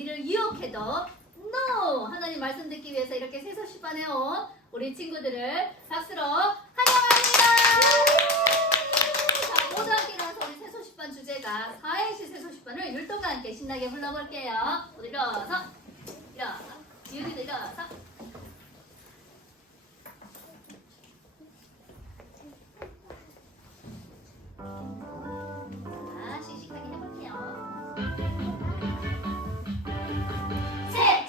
우리를 유혹해도 NO! 하나님 말씀 듣기 위해서 이렇게 새소식반에 온 우리 친구들을 박수로 환영합니다. 자, 모두 함께 일어나서 우리 새소식반 주제가 4행시 새소식반을 율동과 함께 신나게 불러볼게요. 모두 일어서 지윤이도 일어서. 자, 씩씩하게 해볼게요.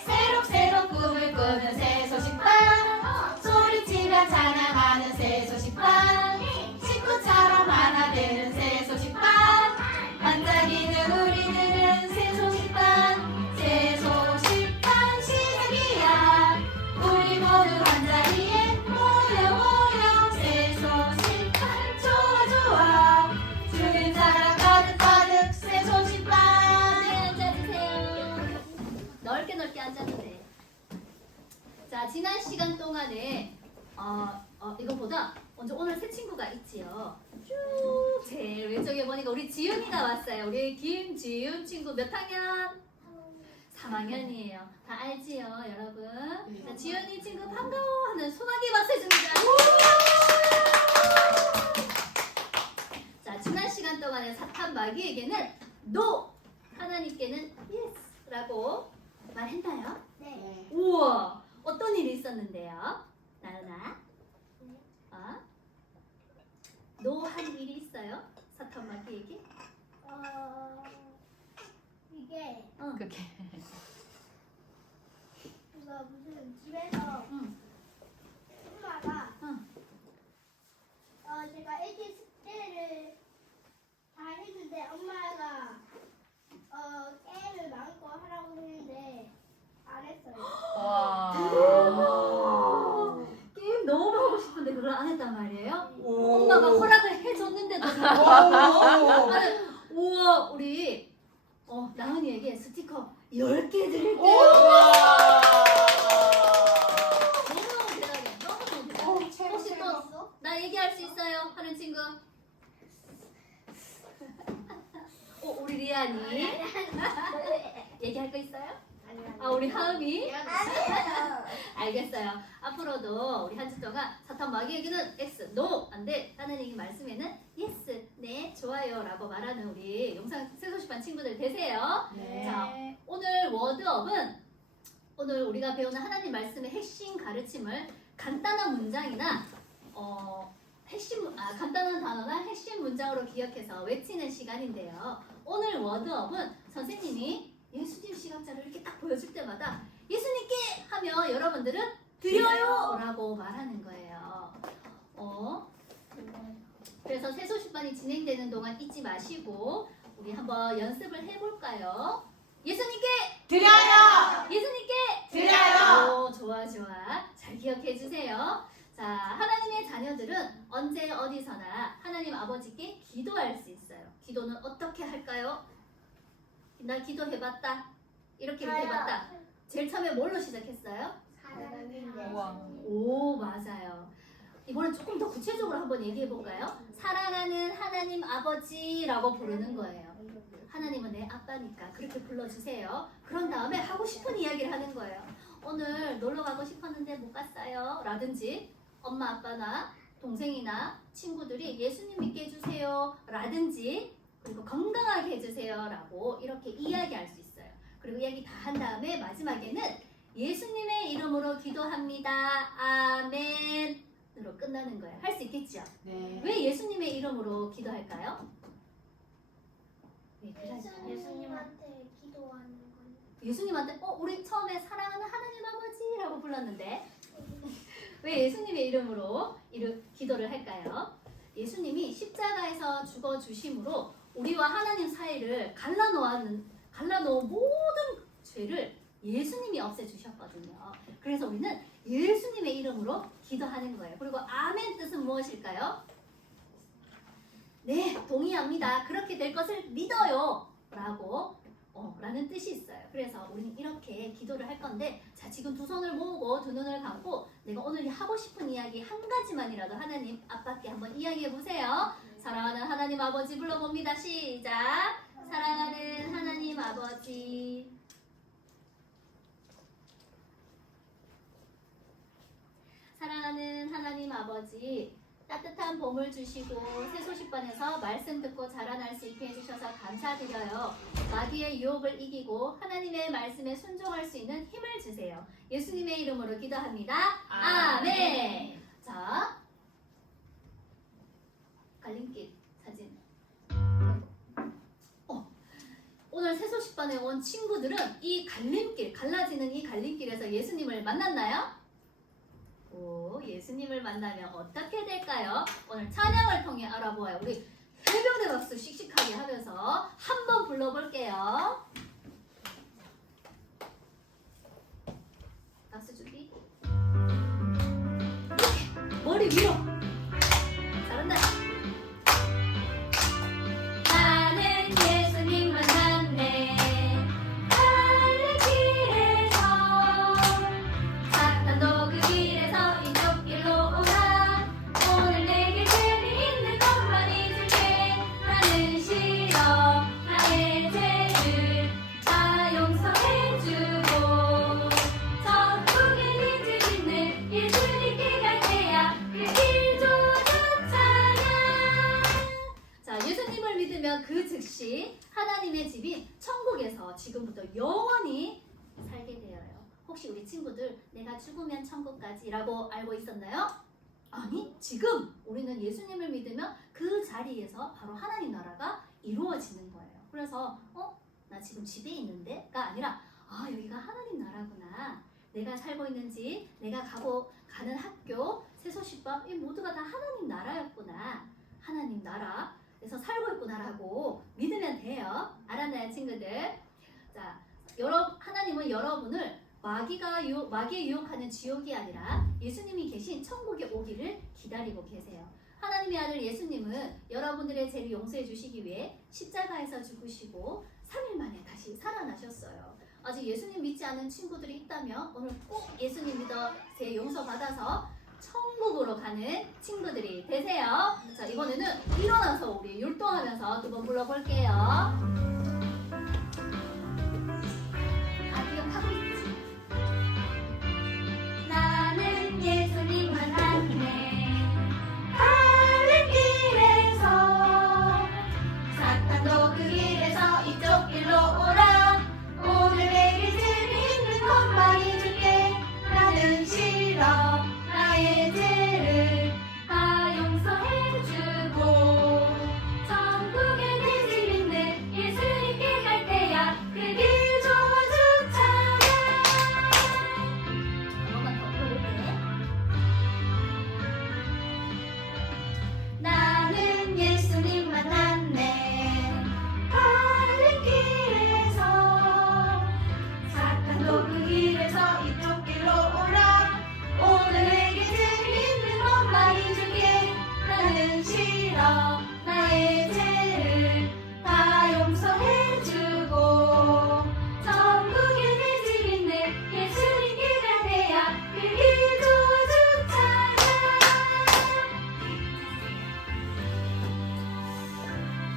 새록새록 꿈을 꾸는 새소식반, 소리치며 찬양하는 새소식반, 식구처럼 하나 되는 새소식반, 반짝이는 우리들은 새소식반, 새소식반 시작이야. 우리 모두 한자리에 모여 새소식반 좋아 주님 사랑 가득가득 새소식반. 네, 앉아주세요. 넓게 앉아도 돼. 자, 지난 시간 동안에 이거보다 먼저 오늘 새 친구가 있지요. 쭉 제일 왼쪽에 보니까 우리 지윤이가 왔어요. 우리 김지윤 친구 몇 학년? 3학년이에요. 다 알지요, 여러분? 자, 지윤이 친구 반가워하는 소나기 박수 해줍니다. 자, 지난 시간 동안에 사탄 마귀에게는 NO! 하나님께는 YES라고 말했나요? 네. 우와! 어떤 일이 있었는데요? 나은아? NO 한 일이 있어요? 사탄 마귀에게? 이게 그렇게. 이거 무슨 집에서 응. 엄마가 응. 제가 애기 숙제를 다 했는데 엄마가 게임을 마음껏 하라고 했는데 안 했어요. 게임 너무 하고 싶은데 그걸 안 했단 말이에요? 오. 엄마가 허락을 해줬는데도 오. 우와, 우리 나은이에게 스티커 10개 드릴게요. 너무너무 대단해. 너무너무 대단해. 혹시 또 나 얘기할 수 있어요? 하는 친구? 우리 리안이 얘기할 거 있어요? 우리 하음이? 알겠어요. 앞으로도 우리 한 주 동안 사탄 마귀에게는 X, NO, 안 돼. 하나님의 말씀에는 YES, 네, 좋아요 라고 말하는 우리 영상 새소식반 친구들 되세요. 네. 자, 오늘 워드업은 오늘 우리가 배우는 하나님 말씀의 핵심 가르침을 간단한 문장이나 간단한 단어나 핵심 문장으로 기억해서 외치는 시간인데요. 오늘 워드업은 선생님이 예수님 시각자를 이렇게 딱 보여줄 때마다 예수님께 하며 여러분들은 드려요 라고 말하는 거예요. 그래서 새소식반이 진행되는 동안 잊지 마시고 우리 한번 연습을 해볼까요? 예수님께 드려요. 예수님께 드려요. 좋아. 잘 기억해 주세요. 자, 하나님의 자녀들은 언제 어디서나 하나님 아버지께 기도할 수 있어요. 기도는 어떻게 할까요? 나 기도해봤다. 이렇게 해봤다. 제일 처음에 뭘로 시작했어요? 오, 맞아요. 이번엔 조금 더 구체적으로 한번 얘기해 볼까요? 사랑하는 하나님 아버지라고 부르는 거예요. 하나님은 내 아빠니까 그렇게 불러주세요. 그런 다음에 하고 싶은 이야기를 하는 거예요. 오늘 놀러 가고 싶었는데 못 갔어요. 라든지 엄마 아빠나 동생이나 친구들이 예수님 믿게 해주세요. 라든지 그리고 건강하게 해주세요. 라고 이렇게 이야기할 수 있어요. 그리고 이야기 다 한 다음에 마지막에는 예수님의 이름으로 기도합니다. 아멘으로 끝나는 거예요. 할 수 있겠죠? 네. 왜 예수님의 이름으로 기도할까요? 네, 그래서 예수님한테 기도하는 건 예수님한테 우리 처음에 사랑하는 하나님 아버지라고 불렀는데 왜 예수님의 이름으로 기도를 할까요? 예수님이 십자가에서 죽어주심으로 우리와 하나님 사이를 갈라놓은 모든 죄를 예수님이 없애주셨거든요. 그래서 우리는 예수님의 이름으로 기도하는 거예요. 그리고 아멘 뜻은 무엇일까요? 네, 동의합니다. 그렇게 될 것을 믿어요. 라는 뜻이 있어요. 그래서 우리는 이렇게 기도를 할 건데, 자, 지금 두 손을 모으고 두 눈을 감고 내가 오늘 하고 싶은 이야기 한 가지만이라도 하나님 아빠께 한번 이야기해 보세요. 사랑하는 하나님 아버지 불러봅니다. 시작. 사랑하는 하나님 아버지, 아버지 따뜻한 봄을 주시고 새소식반에서 말씀 듣고 자라날 수 있게 해주셔서 감사드려요. 마귀의 유혹을 이기고 하나님의 말씀에 순종할 수 있는 힘을 주세요. 예수님의 이름으로 기도합니다. 아멘. 자, 갈림길 사진. 오늘 새소식반에 온 친구들은 이 갈림길, 갈라지는 이 갈림길에서 예수님을 만났나요? 오, 예수님을 만나면 어떻게 될까요? 오늘 찬양을 통해 알아보아요. 우리 해병대 박수 씩씩하게 하면서 한번 불러볼게요. 박수 준비. 머리 위로. 잘한다. 나는 예수님 만났네. 갈림길에서 사탄도 그 길에서 이쪽 길로 오라. 오늘 내게 재미있는 것만 잊을게. 나는 싫어 나의 죄를 다 용서해주고 천국에 빚을 있는 예수님께 갈 때야 그 길 조차 찬양. 자, 예수님을 믿으면 그 즉시 하나님의 집인 천국에서 지금부터 영원히 살게 되어요. 혹시 우리 친구들 내가 죽으면 천국까지라고 알고 있었나요? 아니, 지금 우리는 예수님을 믿으면 그 자리에서 바로 하나님 나라가 이루어지는 거예요. 그래서 나 지금 집에 있는데가 아니라 여기가 하나님 나라구나. 내가 살고 있는 집, 내가 가는 학교, 새소식반 이 모두가 다 하나님 나라였구나. 하나님 나라에서 살고 있구나라고 믿으면 돼요. 알았나요, 친구들? 자, 하나님은 여러분을 마귀에 유혹하는 지옥이 아니라 예수님이 계신 천국에 오기를 기다리고 계세요. 하나님의 아들 예수님은 여러분들의 죄를 용서해 주시기 위해 십자가에서 죽으시고 3일 만에 다시 살아나셨어요. 아직 예수님 믿지 않은 친구들이 있다면 오늘 꼭 예수님 믿어 죄 용서받아서 천국으로 가는 친구들이 되세요. 자, 이번에는 일어나서 우리 율동하면서 두 번 불러볼게요. 기억하고 있지? 나는 예수님 만났네. 갈림길에서 사탄도 그 길에서 이쪽 길로 오라. 오늘 내게 재미있는 것만 잊을게. 나는 싫어 나의 죄를 다 용서해주고 천국에 내 집 있는 예수님께 갈 때야 그 길 조주 찬양. 한 번만 더 불러볼게. 나는 예수님 만났네. 갈림길에서 사탄도 그 길에서 이쪽 길로 오라. 오늘 내게 재미있는 것만 잊을게. 나는 싫어 나의 죄를 다 용서해주고 천국에 내 집 있는 예수님께 갈 때야 그 길 조주 찬양.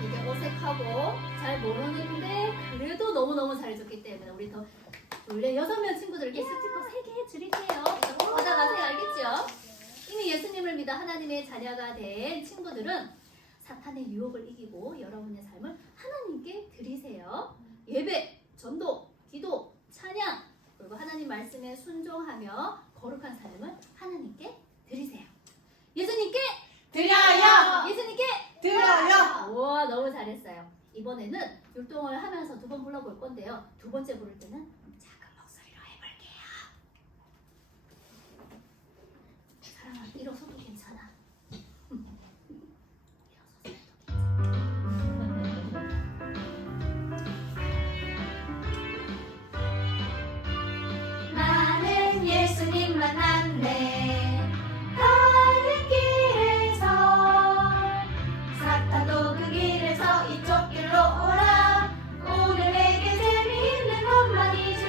되게 어색하고 잘 모르는데 그래도 너무너무 잘해줬기 때문에 우리 더 원래 6명 친구들에게 스티커 3개 드릴게요. 받아가세요. 알겠죠? 이미 예수님을 믿어 하나님의 자녀가 된 친구들은 사탄의 유혹을 이기고 여러분의 삶을 하나님께 드리세요. 예배, 전도, 기도, 찬양, 그리고 하나님 말씀에 순종하며 거룩한 삶을 하나님께 드리세요. 예수님께 드려요. 예수님께 드려요. 우와, 너무 잘했어요. 이번에는 율동을 하면서 두 번 불러볼 건데요. 두 번째 부를 때는 작은 목소리로 해볼게요. 사랑아, 일어서도 괜찮아. 나는 예수님 만났네. 갈림길에서 사탄도 그 길에서 이쪽 길로 오라. 오늘 내게 재미있는 것만 잊을게.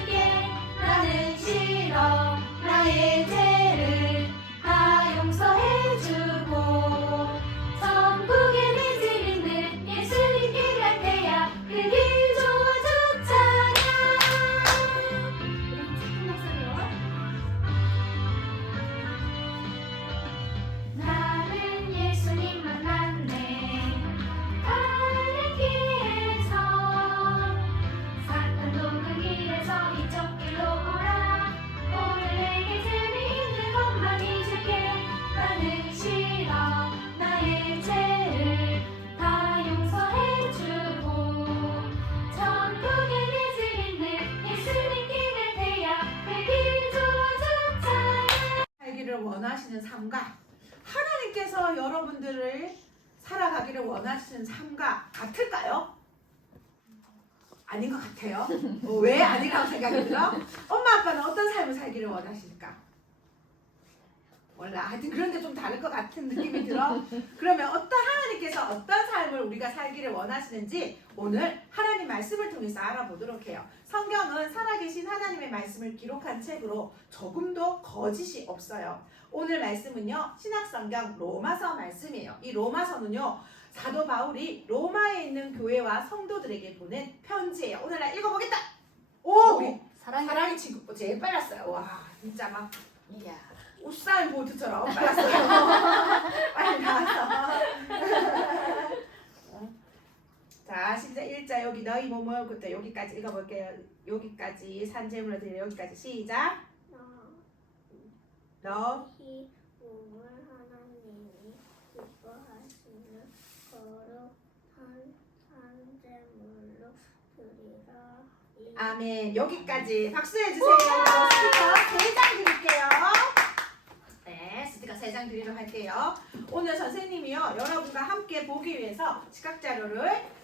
원하시는 삶과 하나님께서 여러분들을 살아가기를 원하시는 삶과 같을까요? 아닌 것 같아요. 왜 아니라고 생각이 들어? 엄마 아빠는 어떤 삶을 살기를 원하실까? 몰라. 하여튼 그런데 좀 다를 것 같은 느낌이 들어. 그러면 하나님께서 어떤 삶을 우리가 살기를 원하시는지 오늘 하나님 말씀을 통해서 알아보도록 해요. 성경은 살아계신 하나님의 말씀을 기록한 책으로 조금도 거짓이 없어요. 오늘 말씀은요, 신약성경 로마서 말씀이에요. 이 로마서는요, 사도 바울이 로마에 있는 교회와 성도들에게 보낸 편지예요. 오늘 나 읽어보겠다. 오, 우리 사랑의 친구 제일 빨랐어요. 와, 진짜 막 이야. 우사인 보트처럼 빨랐어요. 빨리 나와서. 자, 시작 1자 여기 너희 몸을 그때 여기까지 읽어볼게요. 여기까지 산재물로 드려 여기까지 시작. 너 이 몸을 하나님이 기뻐하시는 거룩한 산재물로 드리라. 아멘. 여기까지 박수해 주세요. 스티커 3장 드릴게요. 네, 스티커 3장 드리도록 할게요. 오늘 선생님이요, 여러분과 함께 보기 위해서 시각자료를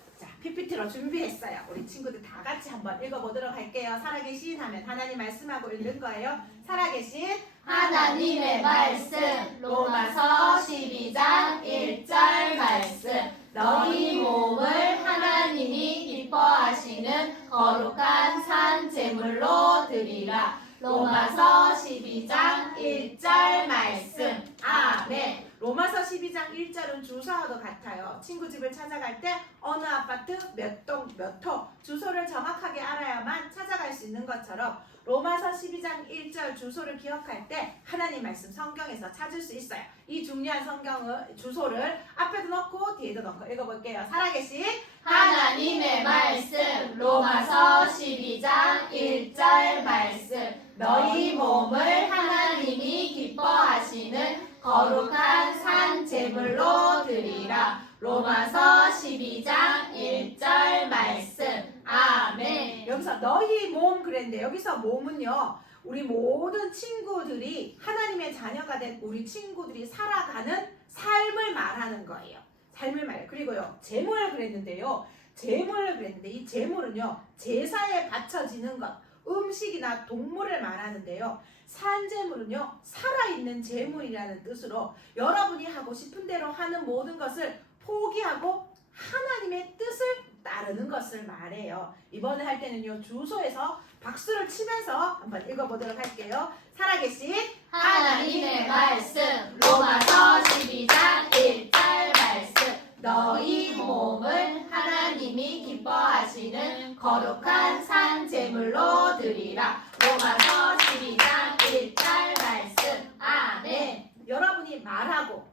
PPT로 준비했어요. 우리 친구들 다 같이 한번 읽어보도록 할게요. 살아계신 하면 하나님 말씀하고 읽는 거예요. 살아계신 하나님의 말씀 로마서 12장 1절 말씀 너희 몸을 하나님이 기뻐하시는 거룩한 산 제물로 드리라. 로마서 12장 1절 말씀. 아멘. 로마서 12장 1절은 주소와도 같아요. 친구 집을 찾아갈 때 어느 아파트 몇 동 몇 호 주소를 정확하게 알아야만 찾아갈 수 있는 것처럼 로마서 12장 1절 주소를 기억할 때 하나님 말씀 성경에서 찾을 수 있어요. 이 중요한 성경을 주소를 앞에도 넣고 뒤에도 넣고 읽어볼게요. 살아계신 하나님의 말씀 로마서 12장 1절 말씀 너희 몸을 하나님이 기뻐하시는 거룩한 산 제물로 드리라. 로마서 12장 1절 말씀. 아멘. 여기서 너희 몸 그랬는데 여기서 몸은요, 우리 모든 친구들이 하나님의 자녀가 된 우리 친구들이 살아가는 삶을 말하는 거예요. 삶을 말해요. 그리고요, 제물 그랬는데요, 제물을 그랬는데 이 제물은요, 제사에 바쳐지는 것, 음식이나 동물을 말하는데요, 산제물은요, 살아있는 제물이라는 뜻으로 여러분이 하고 싶은 대로 하는 모든 것을 포기하고 하나님의 뜻을 따르는 것을 말해요. 이번에 할 때는요, 주소에서 박수를 치면서 한번 읽어보도록 할게요. 살아계신 하나님의 말씀 로마서 12장 1절 말씀 너희 몸을 하나님이 기뻐하시는 거룩한 산 제물로 드리라. 로마서 12장 1절 말씀. 아멘. 여러분이 말하고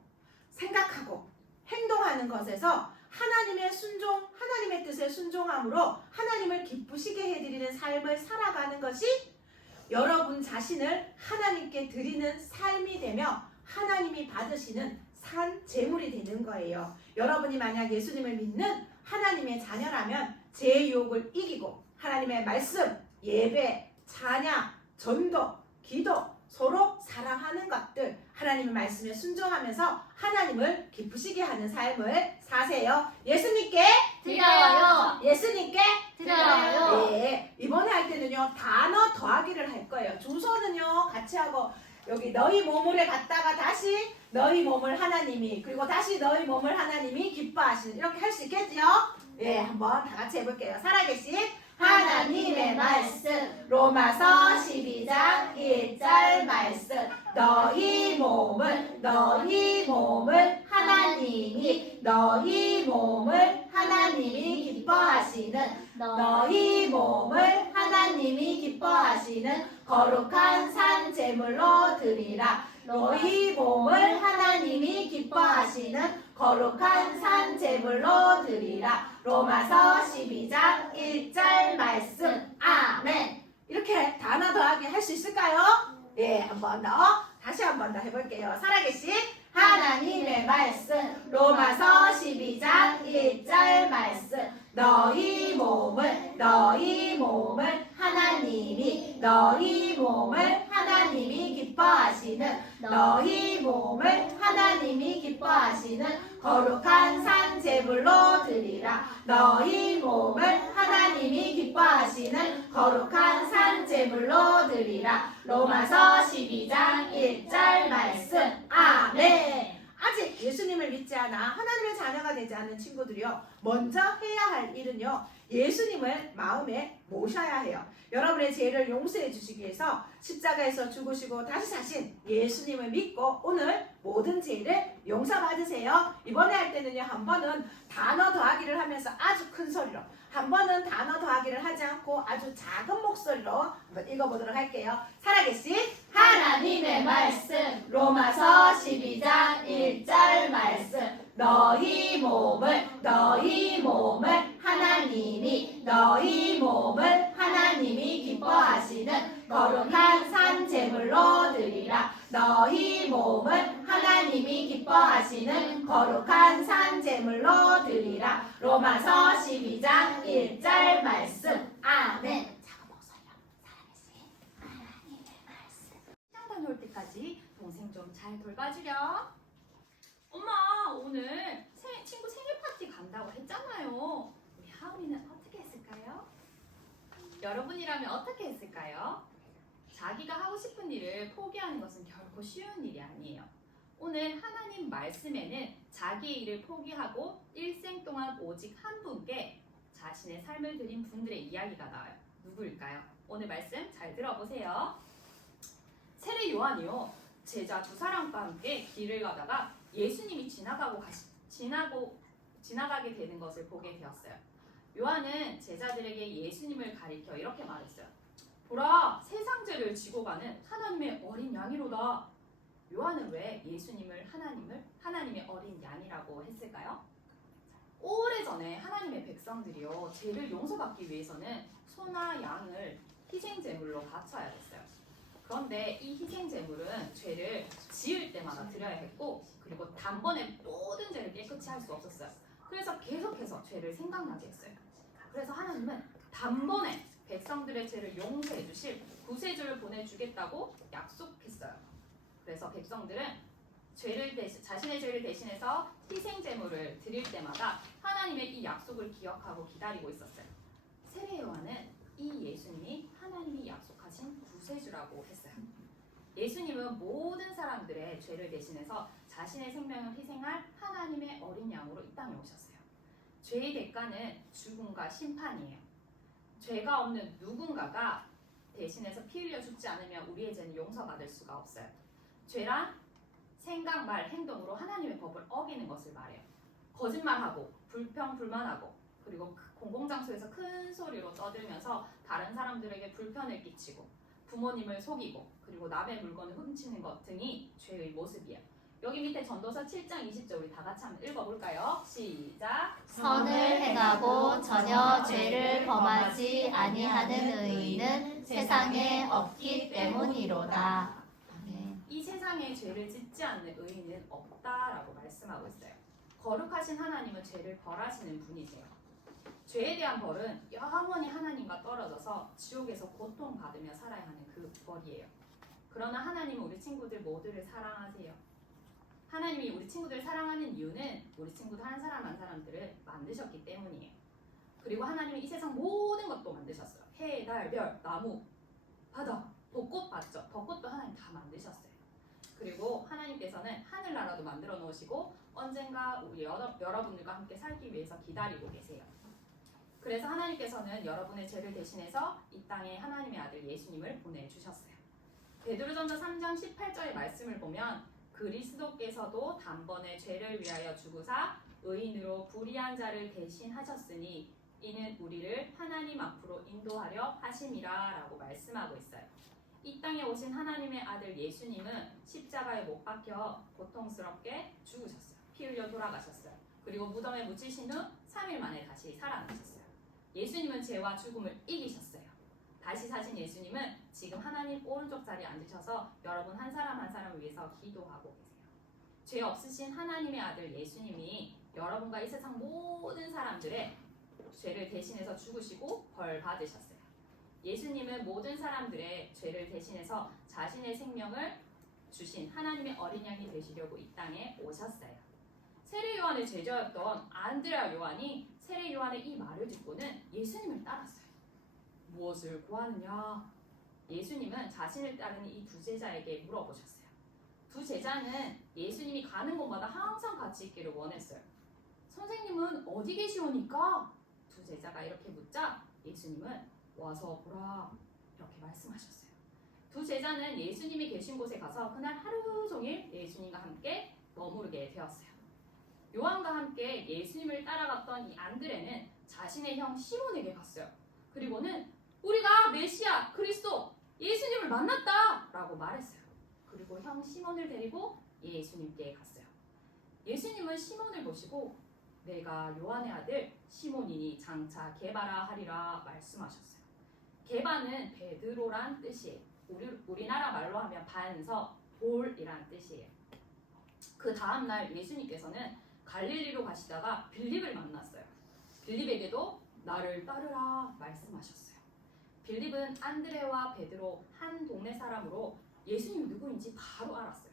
생각하고 행동하는 것에서 하나님의 순종, 하나님의 뜻에 순종함으로 하나님을 기쁘시게 해드리는 삶을 살아가는 것이 여러분 자신을 하나님께 드리는 삶이 되며 하나님이 받으시는 산 제물이 되는 거예요. 여러분이 만약 예수님을 믿는 하나님의 자녀라면 죄의 유혹을 이기고 하나님의 말씀, 예배, 찬양, 전도, 기도, 서로 사랑하는 것들, 하나님의 말씀에 순종하면서 하나님을 기쁘시게 하는 삶을 사세요. 예수님께 드려요. 예수님께 드려요. 네, 이번에 할 때는요, 단어 더하기를 할 거예요. 주소는요, 같이 하고 여기 너희 몸을 갔다가 다시 너희 몸을 하나님이, 그리고 다시 너희 몸을 하나님이 기뻐하시는, 이렇게 할 수 있겠죠? 예, 한번 다 같이 해볼게요. 살아계신 하나님의 말씀 로마서 12장 1절 말씀 너희 몸을 하나님이 기뻐하시는 너희 몸을 하나님이 기뻐하시는 거룩한 산 제물로 드리라. 너희 몸을 하나님이 기뻐하시는 거룩한 산 제물로 드리라. 로마서 12장 1절 말씀. 아멘. 이렇게 단어 더하기 할 수 있을까요? 예, 한 번 더. 다시 한 번 더 해볼게요. 살아계신 하나님의 말씀 로마서 12장 1절 말씀 너희 몸을 하나님이 하나님이 기뻐하시는 너희 몸을 하나님이 기뻐하시는 거룩한 산 제물로 드리라. 너희 몸을 하나님이 기뻐하시는 거룩한 산 제물로 드리라. 로마서 12장 1절 말씀. 아멘. 아직 예수님을 믿지 않아 하나님의 자녀가 되지 않는 친구들이요, 먼저 해야 할 일은요, 예수님을 마음에 모셔야 해요. 여러분의 죄를 용서해 주시기 위해서 십자가에서 죽으시고 다시 사신 예수님을 믿고 오늘 모든 죄를 용서받으세요. 이번에 할 때는요, 한 번은 단어 더하기를 하면서 아주 큰 소리로, 한 번은 단어 더하기를 하지 않고 아주 작은 목소리로 한번 읽어보도록 할게요. 살아계신 하나님의 말씀. 로마서 12장 1절 말씀. 너희 몸을 하나님이 기뻐하시는 거룩한 산 제물로 드리라. 너희 몸을 하나님이 기뻐하시는 거룩한 산 제물로 드리라. 로마서 12장 1절 말씀. 아멘. 작은 목소리로 살아계신 하나님의 말씀. 시장 다녀올 때까지 동생 좀 잘 돌봐주렴. 엄마, 오늘 친구 생일 파티 간다고 했잖아요. 우리 하은이는 어떻게 했을까요? 여러분이라면 어떻게 했을까요? 자기가 하고 싶은 일을 포기하는 것은 결코 쉬운 일이 아니에요. 오늘 하나님 말씀에는 자기의 일을 포기하고 일생 동안 오직 한 분께 자신의 삶을 드린 분들의 이야기가 나와요. 누구일까요? 오늘 말씀 잘 들어보세요. 세례 요한이요, 제자 두 사람과 함께 길을 가다가 예수님이 지나가게 되는 것을 보게 되었어요. 요한은 제자들에게 예수님을 가리켜 이렇게 말했어요. 보라, 세상 죄를 지고 가는 하나님의 어린 양이로다. 요한은 왜 예수님을 하나님의 어린 양이라고 했을까요? 오래전에 하나님의 백성들이요, 죄를 용서받기 위해서는 소나 양을 희생 제물로 바쳐야 했어요. 그런데 이 희생 제물은 죄를 지을 때마다 드려야 했고, 그리고 단번에 모든 죄를 깨끗이 할 수 없었어요. 그래서 계속해서 죄를 생각나게 했어요. 그래서 하나님은 단번에 백성들의 죄를 용서해 주실 구세주를 보내주겠다고 약속했어요. 그래서 백성들은 자신의 죄를 대신해서 희생 제물을 드릴 때마다 하나님의 이 약속을 기억하고 기다리고 있었어요. 세례 요한은 이 예수님이 하나님이 약속하신 구세주라고 했어요. 예수님은 모든 사람들의 죄를 대신해서 자신의 생명을 희생할 하나님의 어린 양으로 이 땅에 오셨어요. 죄의 대가는 죽음과 심판이에요. 죄가 없는 누군가가 대신해서 피 흘려 죽지 않으면 우리의 죄는 용서받을 수가 없어요. 죄란 생각, 말, 행동으로 하나님의 법을 어기는 것을 말해요. 거짓말하고 불평불만하고 그리고 공공장소에서 큰 소리로 떠들면서 다른 사람들에게 불편을 끼치고 부모님을 속이고 그리고 남의 물건을 훔치는 것 등이 죄의 모습이에요. 여기 밑에 전도서 7장 20절 우리 다 같이 한번 읽어볼까요? 시작! 선을 행하고 전혀 죄를 범하지 아니하는 의인은 세상에 없기 때문이로다. 아멘. 이 세상에 죄를 짓지 않는 의인은 없다라고 말씀하고 있어요. 거룩하신 하나님은 죄를 벌하시는 분이세요. 죄에 대한 벌은 영원히 하나님과 떨어져서 지옥에서 고통받으며 살아야 하는 그 벌이에요. 그러나 하나님은 우리 친구들 모두를 사랑하세요. 하나님이 우리 친구들을 사랑하는 이유는 우리 친구들 한 사람 한 사람들을 만드셨기 때문이에요. 그리고 하나님은 이 세상 모든 것도 만드셨어요. 해, 달, 별, 나무, 바다, 벚꽃 봤죠? 벚꽃도 하나님 다 만드셨어요. 그리고 하나님께서는 하늘나라도 만들어 놓으시고 언젠가 우리 여러분들과 함께 살기 위해서 기다리고 계세요. 그래서 하나님께서는 여러분의 죄를 대신해서 이 땅에 하나님의 아들 예수님을 보내주셨어요. 베드로전서 3장 18절의 말씀을 보면 그리스도께서도 단번에 죄를 위하여 죽으사 의인으로 불의한 자를 대신하셨으니 이는 우리를 하나님 앞으로 인도하려 하심이라 라고 말씀하고 있어요. 이 땅에 오신 하나님의 아들 예수님은 십자가에 못 박혀 고통스럽게 죽으셨어요. 피 흘려 돌아가셨어요. 그리고 무덤에 묻히신 후 3일 만에 다시 살아나셨어요. 예수님은 죄와 죽음을 이기셨어요. 다시 사신 예수님은 지금 하나님 오른쪽 자리에 앉으셔서 여러분 한 사람 한 사람을 위해서 기도하고 계세요. 죄 없으신 하나님의 아들 예수님이 여러분과 이 세상 모든 사람들의 죄를 대신해서 죽으시고 벌 받으셨어요. 예수님은 모든 사람들의 죄를 대신해서 자신의 생명을 주신 하나님의 어린 양이 되시려고 이 땅에 오셨어요. 세례 요한의 제자였던 안드레아 요한이 세례 요한의 이 말을 듣고는 예수님을 따랐어요. 무엇을 구하느냐? 예수님은 자신을 따르는 이 두 제자에게 물어보셨어요. 두 제자는 예수님이 가는 곳마다 항상 같이 있기를 원했어요. 선생님은 어디 계시오니까? 두 제자가 이렇게 묻자 예수님은 와서 보라 이렇게 말씀하셨어요. 두 제자는 예수님이 계신 곳에 가서 그날 하루 종일 예수님과 함께 머무르게 되었어요. 요한과 함께 예수님을 따라갔던 이 안드레는 자신의 형 시몬에게 갔어요. 그리고는 우리가 메시아 그리스도 예수님을 만났다 라고 말했어요. 그리고 형 시몬을 데리고 예수님께 갔어요. 예수님은 시몬을 보시고 내가 요한의 아들 시몬이니 장차 게바라 하리라 말씀하셨어요. 게바는 베드로란 뜻이에요. 우리나라 말로 하면 반석, 돌이란 뜻이에요. 그 다음날 예수님께서는 갈릴리로 가시다가 빌립을 만났어요. 빌립에게도 나를 따르라 말씀하셨어요. 빌립은 안드레와 베드로 한 동네 사람으로 예수님이 누구인지 바로 알았어요.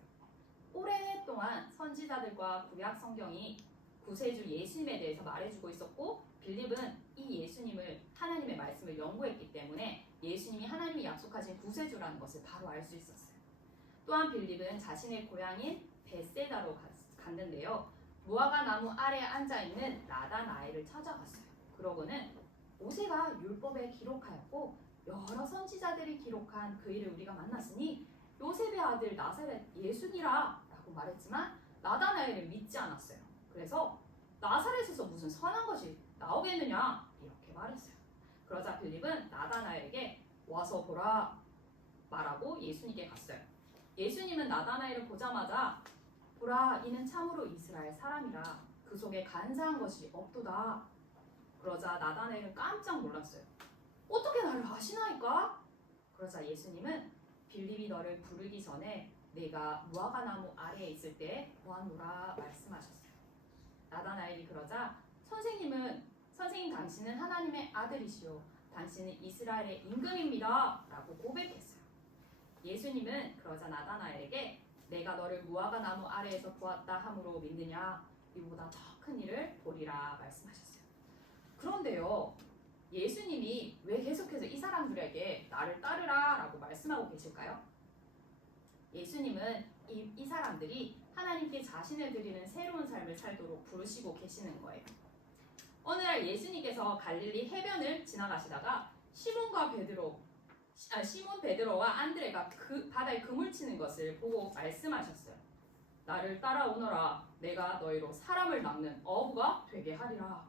오랫동안 선지자들과 구약 성경이 구세주 예수님에 대해서 말해주고 있었고 빌립은 이 예수님을 하나님의 말씀을 연구했기 때문에 예수님이 하나님이 약속하신 구세주라는 것을 바로 알 수 있었어요. 또한 빌립은 자신의 고향인 벳세다로 갔는데요. 무화과 나무 아래에 앉아있는 나다나엘을 찾아갔어요. 그러고는 모세가 율법에 기록하였고 여러 선지자들이 기록한 그 일을 우리가 만났으니 요셉의 아들 나사렛 예수니라 라고 말했지만 나다나엘을 믿지 않았어요. 그래서 나사렛에서 무슨 선한 것이 나오겠느냐 이렇게 말했어요. 그러자 빌립은 나다나엘에게 와서 보라 말하고 예수님께 갔어요. 예수님은 나다나엘을 보자마자 보라 이는 참으로 이스라엘 사람이라 그 속에 간사한 것이 없도다. 그러자 나다나엘은 깜짝 놀랐어요. 어떻게 나를 아시나이까? 그러자 예수님은 빌립이 너를 부르기 전에 내가 무화과나무 아래에 있을 때 보았노라 말씀하셨어요. 나다나엘이 그러자 선생님 당신은 하나님의 아들이시오. 당신은 이스라엘의 임금입니다 라고 고백했어요. 예수님은 그러자 나다나엘에게 내가 너를 무화과나무 아래에서 보았다 함으로 믿느냐? 이보다 더 큰 일을 보리라 말씀하셨어요. 그런데요. 예수님이 왜 계속해서 이 사람들에게 나를 따르라 라고 말씀하고 계실까요? 예수님은 이 사람들이 하나님께 자신을 드리는 새로운 삶을 살도록 부르시고 계시는 거예요. 어느 날 예수님께서 갈릴리 해변을 지나가시다가 시몬 베드로와 안드레가 그 바다에 그물 치는 것을 보고 말씀하셨어요. 나를 따라오너라. 내가 너희로 사람을 낚는 어부가 되게 하리라.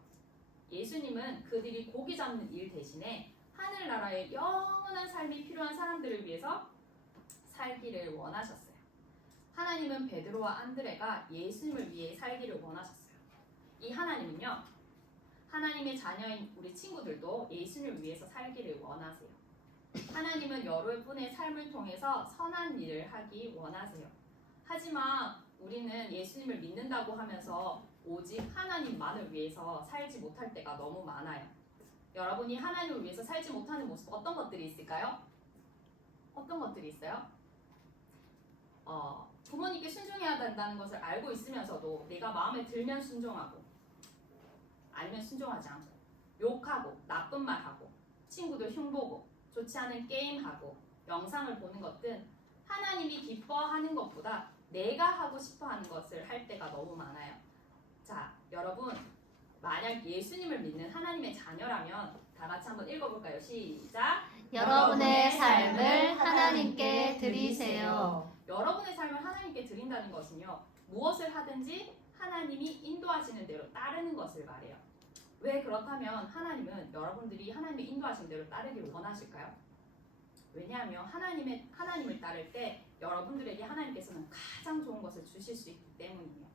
예수님은 그들이 고기 잡는 일 대신에 하늘나라의 영원한 삶이 필요한 사람들을 위해서 살기를 원하셨어요. 하나님은 베드로와 안드레가 예수님을 위해 살기를 원하셨어요. 이 하나님은요. 하나님의 자녀인 우리 친구들도 예수님을 위해서 살기를 원하세요. 하나님은 여러분의 삶을 통해서 선한 일을 하기 원하세요. 하지만 우리는 예수님을 믿는다고 하면서 오직 하나님만을 위해서 살지 못할 때가 너무 많아요. 여러분이 하나님을 위해서 살지 못하는 모습 어떤 것들이 있을까요? 어떤 것들이 있어요? 부모님께 순종해야 된다는 것을 알고 있으면서도 내가 마음에 들면 순종하고 아니면 순종하지 않고 욕하고 나쁜 말하고 친구들 흉보고 좋지 않은 게임하고 영상을 보는 것은 하나님이 기뻐하는 것보다 내가 하고 싶어하는 것을 할 때가 너무 많아요. 자, 여러분 만약 예수님을 믿는 하나님의 자녀라면 다 같이 한번 읽어볼까요? 시작! 여러분의 삶을 하나님께 드리세요. 여러분의 삶을 하나님께 드린다는 것은요. 무엇을 하든지 하나님이 인도하시는 대로 따르는 것을 말해요. 왜 그렇다면 하나님은 여러분들이 하나님의 인도하시는 대로 따르기를 원하실까요? 왜냐하면 하나님을 따를 때 여러분들에게 하나님께서는 가장 좋은 것을 주실 수 있기 때문이에요.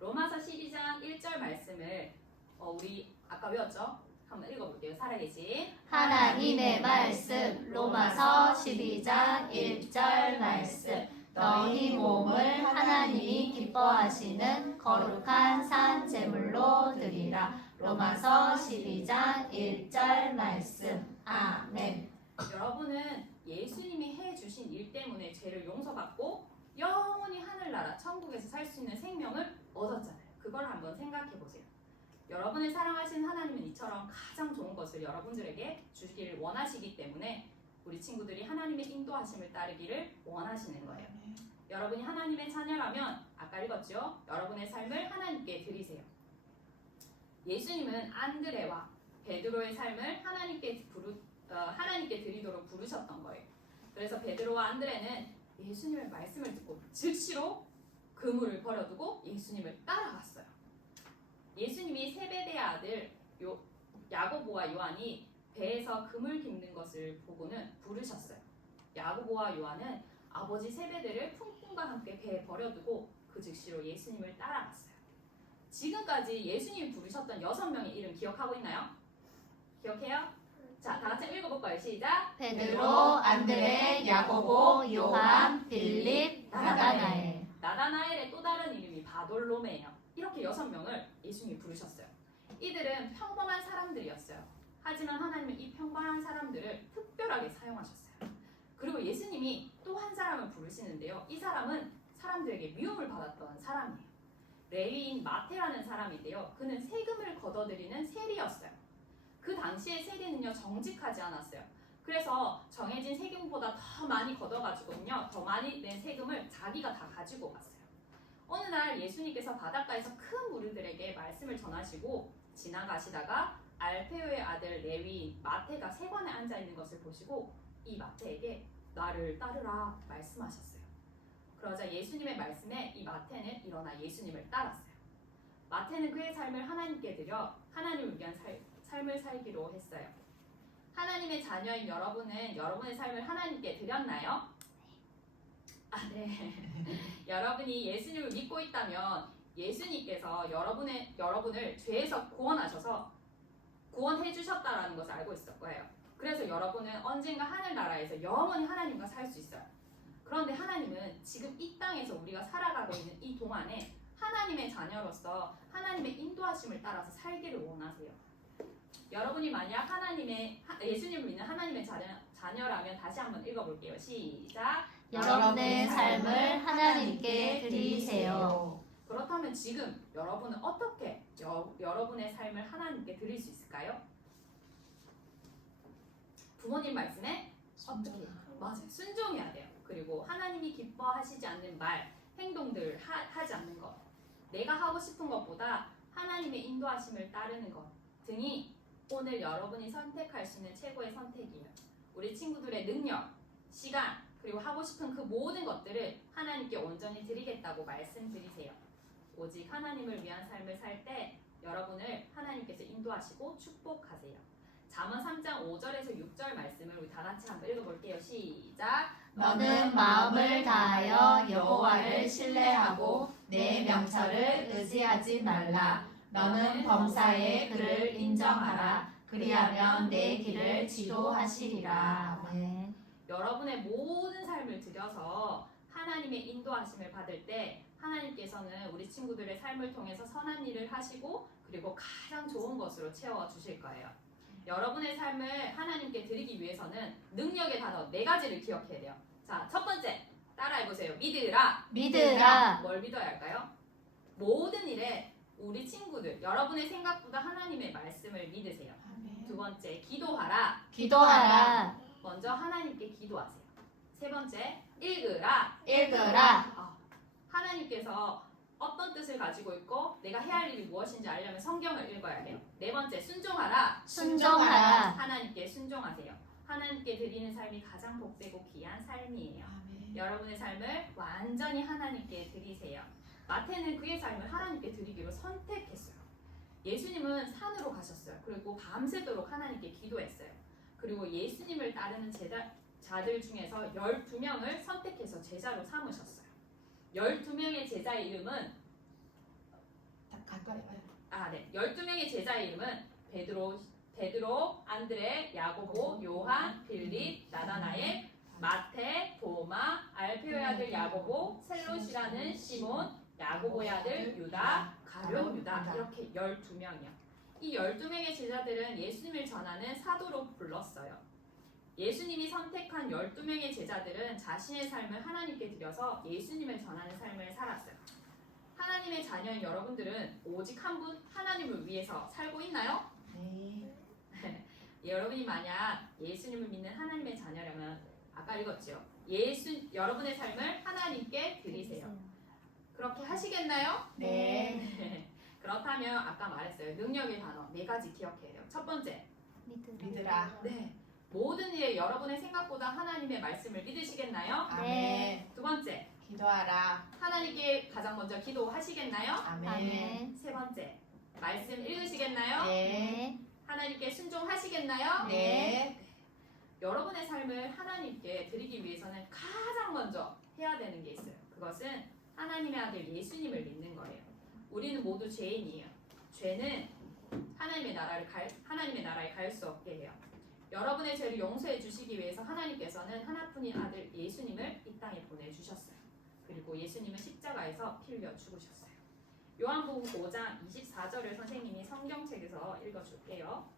로마서 12장 1절 말씀을 우리 아까 외웠죠? 한번 읽어볼게요. 살아계신 하나님의 말씀 로마서 12장 1절 말씀 너희 몸을 하나님이 기뻐하시는 거룩한 산 제물로 드리라. 로마서 12장 1절 말씀. 아멘. 여러분은 예수님이 해주신 일 때문에 죄를 용서받고 영원히 하늘나라 천국에서 살 수 있는 생명을 얻었잖아요. 그걸 한번 생각해 보세요. 여러분을 사랑하시는 하나님은 이처럼 가장 좋은 것을 여러분들에게 주기를 원하시기 때문에 우리 친구들이 하나님의 인도하심을 따르기를 원하시는 거예요. 여러분이 하나님의 자녀라면 아까 읽었죠? 여러분의 삶을 하나님께 드리세요. 예수님은 안드레와 베드로의 삶을 하나님께 드리도록 부르셨던 거예요. 그래서 베드로와 안드레는 예수님의 말씀을 듣고 즉시로 그물을 버려두고 예수님을 따라갔어요. 예수님이 세베대의 아들 야고보와 요한이 배에서 그물 깁는 것을 보고는 부르셨어요. 야고보와 요한은 아버지 세베대를 품꾼과 함께 배에 버려두고 그 즉시로 예수님을 따라갔어요. 지금까지 예수님이 부르셨던 6명의 이름 기억하고 있나요? 기억해요? 자, 다 같이 읽어볼까요? 시작! 베드로, 안드레, 야고보, 요한, 빌립, 나다나엘. 나다나엘의 또 다른 이름이 바돌로메예요. 이렇게 6명을 예수님이 부르셨어요. 이들은 평범한 사람들이었어요. 하지만 하나님은 이 평범한 사람들을 특별하게 사용하셨어요. 그리고 예수님이 또 한 사람을 부르시는데요. 이 사람은 사람들에게 미움을 받았던 사람이에요. 레위인 마태라는 사람인데요. 그는 세금을 걷어들이는 세리였어요. 그 당시의 세리는요, 정직하지 않았어요. 그래서 정해진 세금보다 더 많이 걷어가지고는요, 더 많이 낸 세금을 자기가 다 가지고 갔어요. 어느 날 예수님께서 바닷가에서 큰 무리들에게 말씀을 전하시고 지나가시다가 알페오의 아들 레위인 마태가 세관에 앉아 있는 것을 보시고 이 마태에게 나를 따르라 말씀하셨어요. 그러자 예수님의 말씀에 이 마태는 일어나 예수님을 따랐어요. 마태는 그의 삶을 하나님께 드려 하나님을 위한 삶을 살기로 했어요. 하나님의 자녀인 여러분은 여러분의 삶을 하나님께 드렸나요? 아, 네. 여러분이 예수님을 믿고 있다면 예수님께서 여러분을 죄에서 구원해 주셨다라는 것을 알고 있을 거예요. 그래서 여러분은 언젠가 하늘나라에서 영원히 하나님과 살 수 있어요. 그런데 하나님은 지금 이 땅에서 우리가 살아가고 있는 이 동안에 하나님의 자녀로서 하나님의 인도하심을 따라서 살기를 원하세요. 여러분이 만약 예수님을 믿는 하나님의 자녀라면 다시 한번 읽어볼게요. 시작. 여러분의 삶을 하나님께 드리세요. 그렇다면 지금 여러분은 어떻게 여러분의 삶을 하나님께 드릴 수 있을까요? 부모님 말씀에 어떻게? 맞아요. 순종해야 돼요. 그리고 하나님이 기뻐하시지 않는 말, 행동들 하지 않는 것, 내가 하고 싶은 것보다 하나님의 인도하심을 따르는 것 등이 오늘 여러분이 선택할 수 있는 최고의 선택이에요. 우리 친구들의 능력, 시간, 그리고 하고 싶은 그 모든 것들을 하나님께 온전히 드리겠다고 말씀드리세요. 오직 하나님을 위한 삶을 살 때 여러분을 하나님께서 인도하시고 축복하세요. 잠언 3장 5절에서 6절 말씀을 우리 다 같이 한번 읽어볼게요. 시작. 너는 마음을 다하여 여호와를 신뢰하고 내 명철을 의지하지 말라. 너는 범사에 그를 인정하라. 그리하면 내 길을 지도하시리라. 네. 여러분의 모든 삶을 들여서 하나님의 인도하심을 받을 때 하나님께서는 우리 친구들의 삶을 통해서 선한 일을 하시고 그리고 가장 좋은 것으로 채워주실 거예요. 여러분의 삶을 하나님께 드리기 위해서는 능력의 단어 4가지를 기억해야 돼요. 자, 첫 번째 따라해보세요. 믿으라. 믿으라. 뭘 믿어야 할까요? 모든 일에 우리 친구들, 여러분의 생각보다 하나님의 말씀을 믿으세요. 두 번째, 기도하라. 기도하라. 먼저 하나님께 기도하세요. 세 번째, 읽으라. 읽으라. 하나님께서 어떤 뜻을 가지고 있고 내가 해야 할 일이 무엇인지 알려면 성경을 읽어야 돼요. 네 번째, 순종하라. 순종하라. 하나님께 순종하세요. 하나님께 드리는 삶이 가장 복되고 귀한 삶이에요. 여러분의 삶을 완전히 하나님께 드리세요. 마태는 그의 삶을 하나님께 드리기로 선택했어요. 예수님은 산으로 가셨어요. 그리고 밤새도록 하나님께 기도했어요. 그리고 예수님을 따르는 자들 중에서 12명을 선택해서 제자로 삼으셨어요. 12명의 제자의 이름은 12명의 제자의 이름은 베드로, 안드레, 야고보, 요한, 빌립, 나다나엘, 마태, 도마, 알페오의 아들 야고보, 셀롯이라는 시몬, 야고보의 아들 유다, 가룟 유다, 이렇게 12명이요. 이 12명의 제자들은 예수님을 전하는 사도로 불렀어요. 예수님이 선택한 12명의 제자들은 자신의 삶을 하나님께 드려서 예수님을 전하는 삶을 살았어요. 하나님의 자녀인 여러분들은 오직 한 분 하나님을 위해서 살고 있나요? 네. 여러분이 만약 예수님을 믿는 하나님의 자녀라면 아까 읽었죠. 여러분의 삶을 하나님께 드리세요. 그렇게 하시겠나요? 네. 그렇다면 아까 말했어요. 능력의 단어 4가지 기억해야 돼요. 첫 번째, 믿으라. 네. 모든 일에 여러분의 생각보다 하나님의 말씀을 믿으시겠나요? 아멘. 두 번째, 기도하라. 하나님께 가장 먼저 기도하시겠나요? 아멘. 세 번째, 말씀 읽으시겠나요? 네. 하나님께 순종하시겠나요? 네. 여러분의 삶을 하나님께 드리기 위해서는 가장 먼저 해야 되는 게 있어요. 그것은 하나님의 아들 예수님을 믿는 거예요. 우리는 모두 죄인이에요. 죄는 하나님의 나라에 갈 수 없게 해요. 여러분의 죄를 용서해 주시기 위해서 하나님께서는 하나뿐인 아들 예수님을 이 땅에 보내주셨어요. 그리고 예수님은 십자가에서 피 흘려 죽으셨어요. 요한복음 5장 24절을 선생님이 성경책에서 읽어줄게요.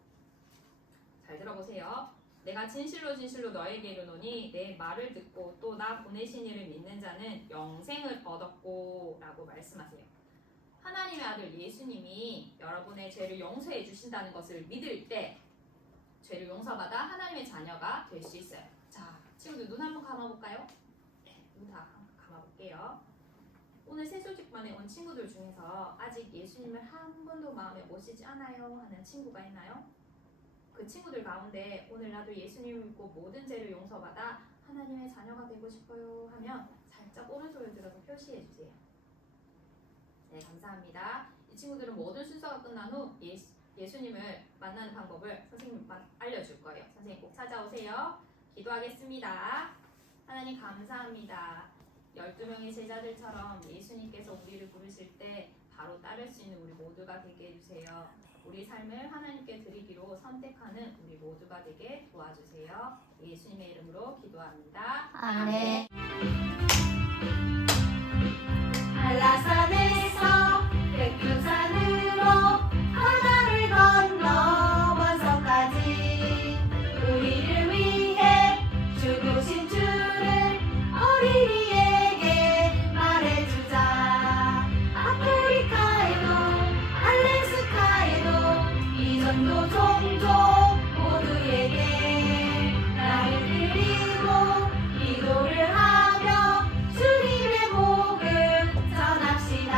잘 들어보세요. 내가 진실로 진실로 너에게 이르노니 내 말을 듣고 또 나 보내신 이를 믿는 자는 영생을 얻었고 라고 말씀하세요. 하나님의 아들 예수님이 여러분의 죄를 용서해 주신다는 것을 믿을 때 죄를 용서받아 하나님의 자녀가 될 수 있어요. 자, 친구들 눈 한번 감아볼까요? 네, 눈 다 감아볼게요. 오늘 새소식반에 온 친구들 중에서 아직 예수님을 한 번도 마음에 모시지 않아요 하는 친구가 있나요? 그 친구들 가운데 오늘 나도 예수님을 믿고 모든 죄를 용서받아 하나님의 자녀가 되고 싶어요 하면 살짝 오른손을 들어서 표시해 주세요. 네, 감사합니다. 이 친구들은 모든 순서가 끝난 후 예수님을 만나는 방법을 선생님이 알려줄 거예요. 선생님 꼭 찾아오세요. 기도하겠습니다. 하나님 감사합니다. 12명의 제자들처럼 예수님께서 우리를 부르실 때 바로 따를 수 있는 우리 모두가 되게 해주세요. 우리 삶을 하나님께 드리기로 선택하는 우리 모두가 되게 도와주세요. 예수님의 이름으로 기도합니다. 아멘. 한라산에서 백두산으로 바다를 건너 원성까지 우리를 위해 죽으신 주를 어린이에게 말해주자. 아프리카에도 알래스카에도 이전도 종족 모두에게 나를 드리고 기도를 하며 주님의 복을 전합시다.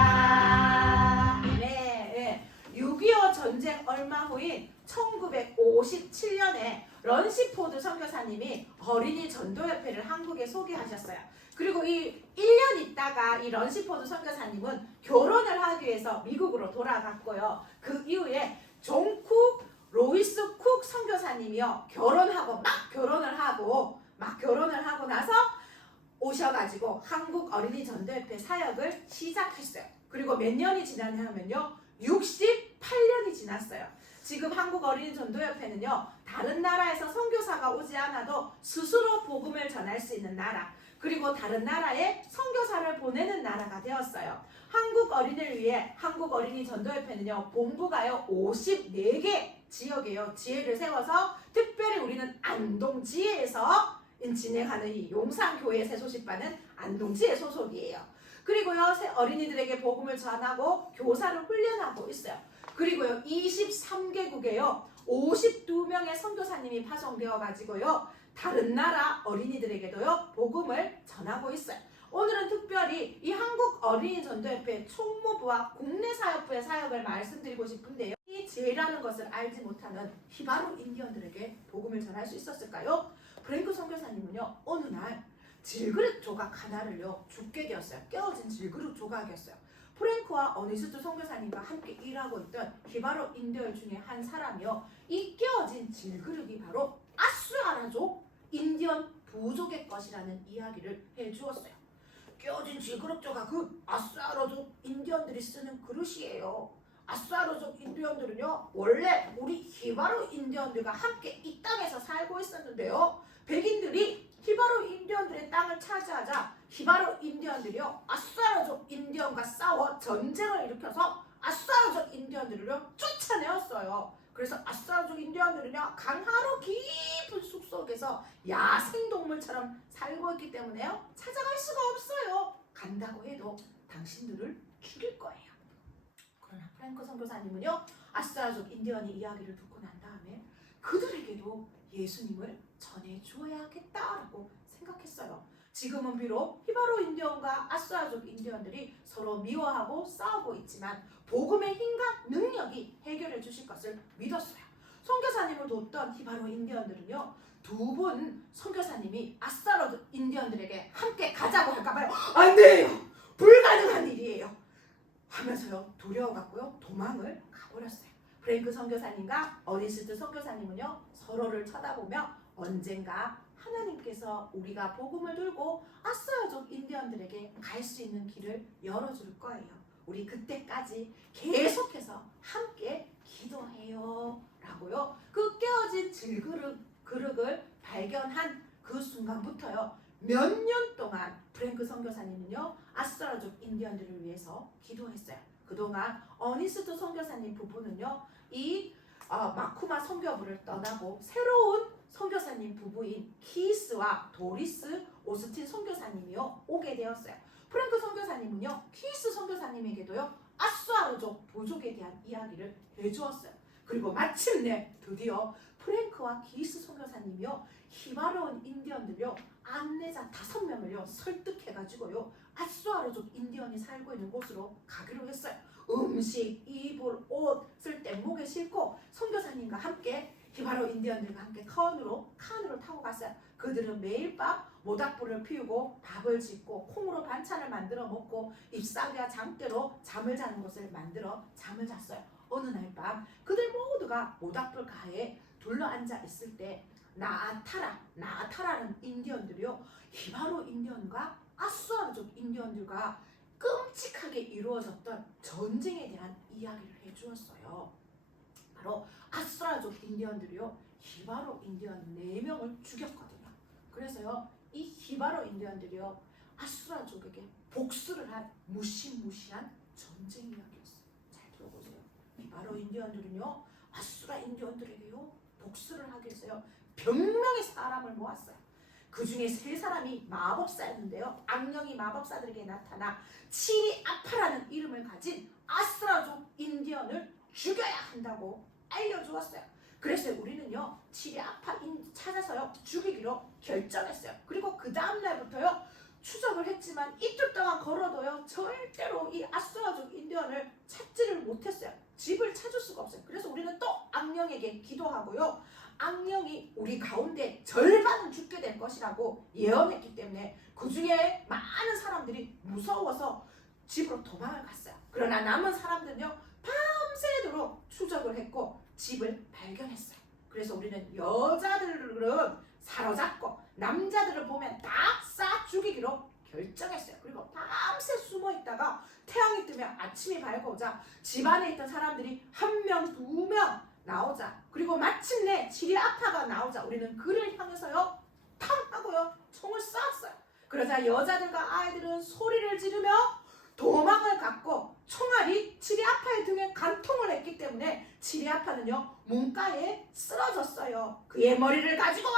네, 6.25 전쟁 얼마 후인 1957년에 런시포드 선교사님이 어린이 전도협회를 한국에 소개하셨어요. 그리고 이 1년 있다가 이 런시포드 선교사님은 결혼을 하기 위해서 미국으로 돌아갔고요. 그 이후에 존 쿡, 로이스 쿡 선교사님이요. 결혼을 하고 나서 오셔가지고 한국 어린이 전도협회 사역을 시작했어요. 그리고 몇 년이 지났냐 하면요. 68년이 지났어요. 지금 한국 어린이 전도협회는요. 다른 나라에서 선교사가 오지 않아도 스스로 복음을 전할 수 있는 나라, 그리고 다른 나라에 선교사를 보내는 나라가 되었어요. 한국 어린이를 위해 한국 어린이 전도협회는요. 본부가요. 54개 지역에요. 지혜를 세워서 특별히 우리는 안동지혜에서 진행하는 이 용산교회 새소식반은 안동지혜 소속이에요. 그리고요. 어린이들에게 복음을 전하고 교사를 훈련하고 있어요. 그리고요. 23개국에요. 52명의 선교사님이 파송되어 가지고요. 다른 나라 어린이들에게도요. 복음을 전하고 있어요. 오늘은 특별히 이 한국 어린이 전도협회 총무부와 국내 사역부의 사역을 말씀드리고 싶은데요. 이 지혜라는 것을 알지 못하는 히바루 인디언들에게 복음을 전할 수 있었을까요? 프랭크 선교사님은요. 어느 날 질그릇 조각 하나를요. 죽게 되었어요. 깨어진 질그릇 조각이었어요. 프랭크와 어니스트 선교사님과 함께 일하고 있던 히바루 인디언 중에 한 사람이요. 이 깨어진 질그릇이 바로 아수아라족 인디언 부족의 것이라는 이야기를 해주었어요. 깨어진 질그릇 조각은 아수아라족 인디언들이 쓰는 그릇이에요. 아수아라족 인디언들은요. 원래 우리 히바루 인디언들과 함께 이 땅에서 살고 있었는데요. 백인들이 히바루 인디언들의 땅을 차지하자 히바루 인디언들이요. 아수아라족 인디언과 싸워 전쟁을 일으켜서 아수아라족 인디언들을요. 쫓아내었어요. 그래서 아스트라족 인디언들은요 강하로 깊은 숲속에서 야생동물처럼 살고 있기 때문에요 찾아갈 수가 없어요. 간다고 해도 당신들을 죽일 거예요. 그러나 프랭크 선교사님은요 아스트라족 인디언이 이야기를 듣고 난 다음에 그들에게도 예수님을 전해주어야겠다라고 생각했어요. 지금은 비록 히바로 인디언과 아스트라족 인디언들이 서로 미워하고 싸우고 있지만 복음의 힘과 능력이 해결해 주실 것을 믿었어요. 선교사님을 돕던 히바로 인디언들은요 두 분 선교사님이 아스트라족 인디언들에게 함께 가자고 할까봐요 안 돼요 불가능한 일이에요 하면서요 두려워갖고요 도망을 가버렸어요. 프랭크 선교사님과 어리스트 선교사님은요 서로를 쳐다보며 언젠가 하나님께서 우리가 복음을 들고 아스트라족 인디언들에게 갈 수 있는 길을 열어줄 거예요. 우리 그때까지 계속해서 함께 기도해요 라고요. 그 깨어진 질그릇을 발견한 그 순간부터요 몇 년 동안 프랭크 선교사님은요 아스트라족 인디언들을 위해서 기도했어요. 그동안 어니스트 선교사님 부부는요 이 마쿠마 선교부를 떠나고 새로운 선교사님 부부인 키스와 도리스 오스틴 선교사님이요 오게 되었어요. 프랭크 선교사님은요 키스 선교사님에게도요 아스트라족 부족에 대한 이야기를 해주었어요. 그리고 마침내 드디어 프랭크와 키스 선교사님이요 히바로운 인디언들요 안내자 5명을요 설득해가지고요 아스트라족 인디언이 살고 있는 곳으로 가기로 했어요. 음식, 이불, 옷을 뗏목에 싣고 선교사님과 함께 히바로 인디언들과 함께 칸으로 타고 갔어요. 그들은 매일 밤 모닥불을 피우고 밥을 짓고 콩으로 반찬을 만들어 먹고 잎사귀와 장대로 잠을 자는 곳을 만들어 잠을 잤어요. 어느 날 밤 그들 모두가 모닥불 가에 둘러앉아 있을 때 나아타라는 인디언들이요 히바로 인디언과 아스트라족 인디언들과 끔찍하게 이루어졌던 전쟁에 대한 이야기를 해주었어요. 바로 아스트라족 인디언들이요 히바로 인디언 4명을 죽였거든요. 그래서요 이 히바로 인디언들이요 아스트라족에게 복수를 한 무시무시한 전쟁 이야기였어요. 잘 들어보세요. 히바로 인디언들은요 아스트라 인디언들에게요 복수를 하기 위해서요 100명의 사람을 모았어요. 그 중에 3사람이 마법사였는데요. 악령이 마법사들에게 나타나 치리아파라는 이름을 가진 아스트라족 인디언을 죽여야 한다고 알려주었어요. 그래서 우리는요 치리아파 찾아서요 죽이기로 결정했어요. 그리고 그 다음날부터요 추적을 했지만 이틀 동안 걸어도요 절대로 이 아스트라족 인디언을 찾지를 못했어요. 집을 찾을 수가 없어요. 그래서 우리는 또 악령에게 기도하고요 악령이 우리 가운데 절반은 죽게 될 것이라고 예언했기 때문에 그 중에 많은 사람들이 무서워서 집으로 도망을 갔어요. 그러나 남은 사람들은요 밤새도록 추적을 했고 집을 발견했어요. 그래서 우리는 여자들은 사로잡고 남자들을 보면 다 싹 죽이기로 결정했어요. 그리고 밤새 숨어 있다가 태양이 뜨면 아침이 밝아오자 집안에 있던 사람들이 1명, 2명 나오자 그리고 마침내 치리아파가 나오자 우리는 그를 향해서요 탕 하고요 총을 쐈어요. 그러자 여자들과 아이들은 소리를 지르며 도망을 갔고 총알이 치리아파의 등에 간통을 했기 때문에 치리아파는요 문가에 쓰러졌어요. 그의 머리를 가지고 와!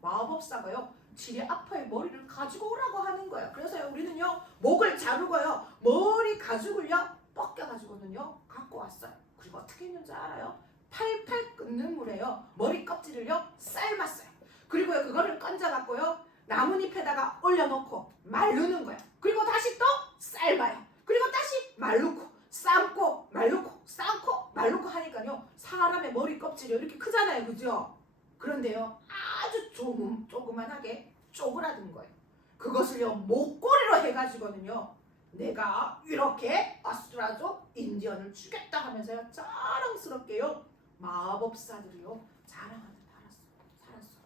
마법사가요 치리아파의 머리를 가지고 오라고 하는 거예요. 그래서 우리는요 목을 자르고요 머리 가죽을요 벗겨가지고는요 갖고 왔어요. 그리고 어떻게 했는지 알아요? 팔팔 끓는 물에요 머리 껍질을요 삶았어요. 그리고요 그거를 건져갖고요 나뭇잎에다가 올려놓고 말르는 거예요. 그리고 다시 또 삶아요. 그리고 다시 말르고 삶고 말르고 삶고 말르고 하니까요 사람의 머리 껍질이 이렇게 크잖아요. 그죠? 그런데요 아주 조그만하게 쪼그라든 거예요. 그것을요 목걸이로 해가지고는요 내가 이렇게 아스트라족 인디언을 죽였다 하면서요 자랑스럽게요 마법사들이요 자랑하며 살았어요.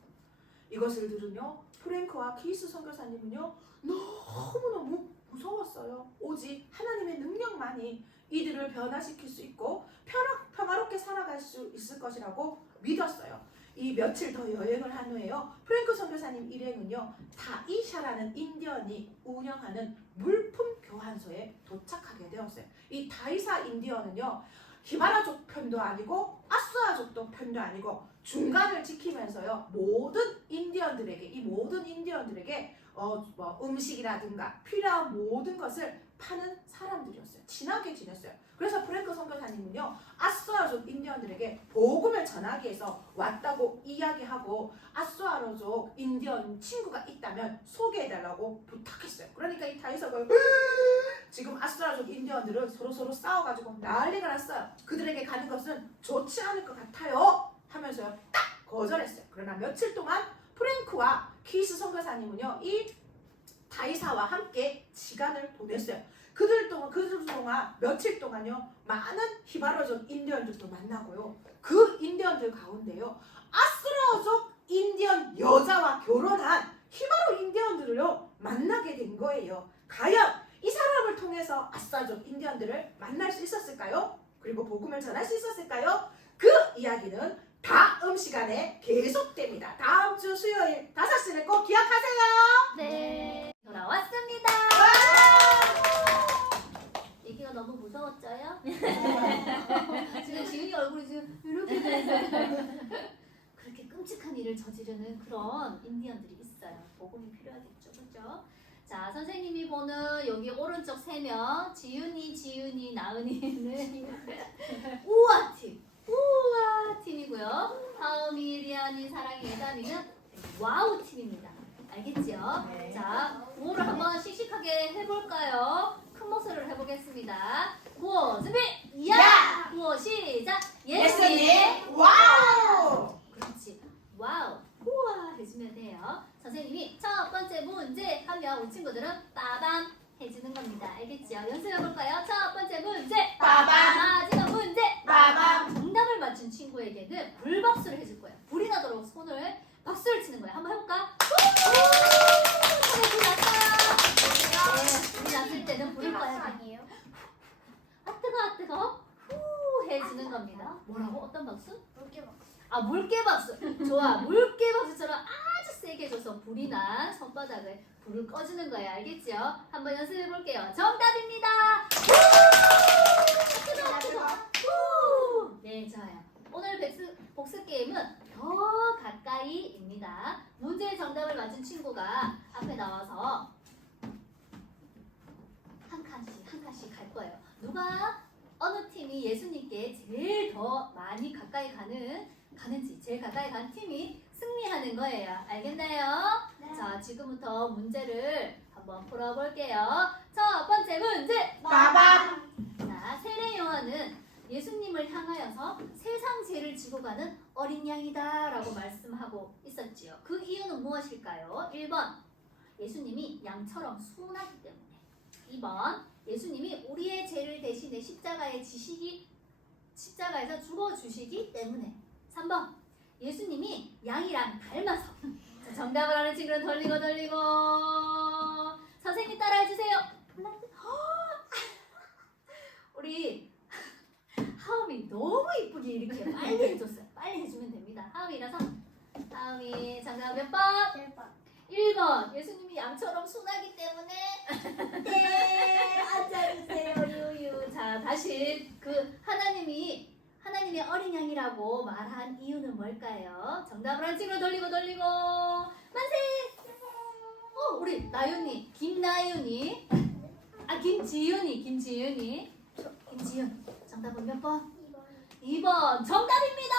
이것을 들으며 프랭크와 키스 선교사님은요 너무너무 무서웠어요. 오직 하나님의 능력만이 이들을 변화시킬 수 있고 평화롭게 살아갈 수 있을 것이라고 믿었어요. 이 며칠 더 여행을 한 후에요 프랭크 선교사님 일행은요 다이샤라는 인디언이 운영하는 물품 교환소에 도착하게 되었어요. 이 다이샤 인디언은요 히바라족 편도 아니고 아수아족도 편도 아니고 중간을 지키면서요 모든 인디언들에게 이 모든 인디언들에게 뭐 음식이라든가 필요한 모든 것을 파는 사람들이었어요. 친하게 지냈어요. 그래서 프랭크 선교사님은요 아수아족 인디언들에게 복음을 전하기 위해서 왔다고 이야기하고 아수아족 인디언 친구가 있다면 소개해달라고 부탁했어요. 그러니까 이 다이석을 지금 아수아족 인디언들은 서로 싸워가지고 난리가 났어요. 그들에게 가는 것은 좋지 않을 것 같아요 하면서요 딱 거절했어요. 그러나 며칠 동안 프랭크와 키스 선교사님은요 이 다이사와 함께 시간을 보냈어요. 그들 동안 며칠 동안요 많은 히바로족 인디언들도 만나고요. 그 인디언들 가운데요 아수라족 인디언 여자와 결혼한 히바로 인디언들을요 만나게 된 거예요. 과연 이 사람을 통해서 아수라족 인디언들을 만날 수 있었을까요? 그리고 복음을 전할 수 있었을까요? 그 이야기는 다음 시간에 계속됩니다. 다음 주 수요일 5시를 꼭 기억하세요. 네, 돌아왔습니다. 얘기가 너무 무서웠죠요? 지금 지은이 얼굴이 지금 이렇게 돼서 그렇게 끔찍한 일을 저지르는 그런 인디언들이 있어요. 복음이 필요하겠죠, 그렇죠? 자, 선생님이 보는 여기 오른쪽 3명 지윤이, 나은이는 우아팀. 우와 팀이고요. 하음이, 리안이, 사랑이, 예담이는 와우 팀입니다. 알겠죠? 네. 자, 구호를 한번 씩씩하게 해볼까요? 큰 목소리로 해보겠습니다. 구호 준비! 야! 구호 시작! 예수님 와우! 그렇지. 와우. 우와 해주면 돼요. 선생님이 첫 번째 문제 하면 우리 친구들은 빠밤 해주는 겁니다. 알겠죠? 연습해볼까요? 첫 번째 문제 빠밤. 마지막 문제 빠밤. 정답을 맞춘 친구에게는 불박수를 해줄 거예요. 불이 나도록 손을 박수를 치는 거예요. 한번 해볼까? 손에 불 났어요. 네, 불이 났을 때는 불을 꺼야 돼. 아니에요? 아 뜨거 후 해주는 겁니다. 뭐라고? 어떤 박수? 물개 막. 아 물개 박수. 좋아. 물개 박수처럼 아주 세게 줘서 불이 난 손바닥을 불을 꺼주는 거예요. 알겠죠? 한번 연습해 볼게요. 정답입니다. 뜨거. 후. 네, 좋아요. 오늘 복습 게임은 더 가까이입니다. 문제의 정답을 맞춘 친구가 앞에 나와서 한 칸씩 갈 거예요. 누가 어느 팀이 예수님께 제일 더 많이 가까이 가는지 제일 가까이 간 팀이 승리하는 거예요. 알겠나요? 네. 자, 지금부터 문제를 한번 풀어볼게요. 첫 번째 문제. 빠밤. 자, 세례 요한은 예수님을 향하여서 세상 죄를 지고 가는 어린 양이다 라고 말씀하고 있었지요. 그 이유는 무엇일까요? 1번 예수님이 양처럼 순하기 때문에. 2번 예수님이 우리의 죄를 대신해 십자가에서 죽어주시기 때문에. 3번 예수님이 양이랑 닮아서. 자, 정답을 아는 친구는 돌리고 선생님 따라해주세요. 우리 하음이 너무 이쁘게 이렇게 빨리 해줬어요. 빨리 해주면 됩니다. 하음이 일어서. 하음이 정답 몇 번? 1번 예수님이 양처럼 순하기 때문에. 네, 앉아주세요. 유유. 자, 다시 그 하나님의 어린 양이라고 말한 이유는 뭘까요? 정답을 한 친구 돌리고 만세. 우리 나윤이, 김나윤이, 김지윤이. 정답은 몇 번? 2번 정답입니다.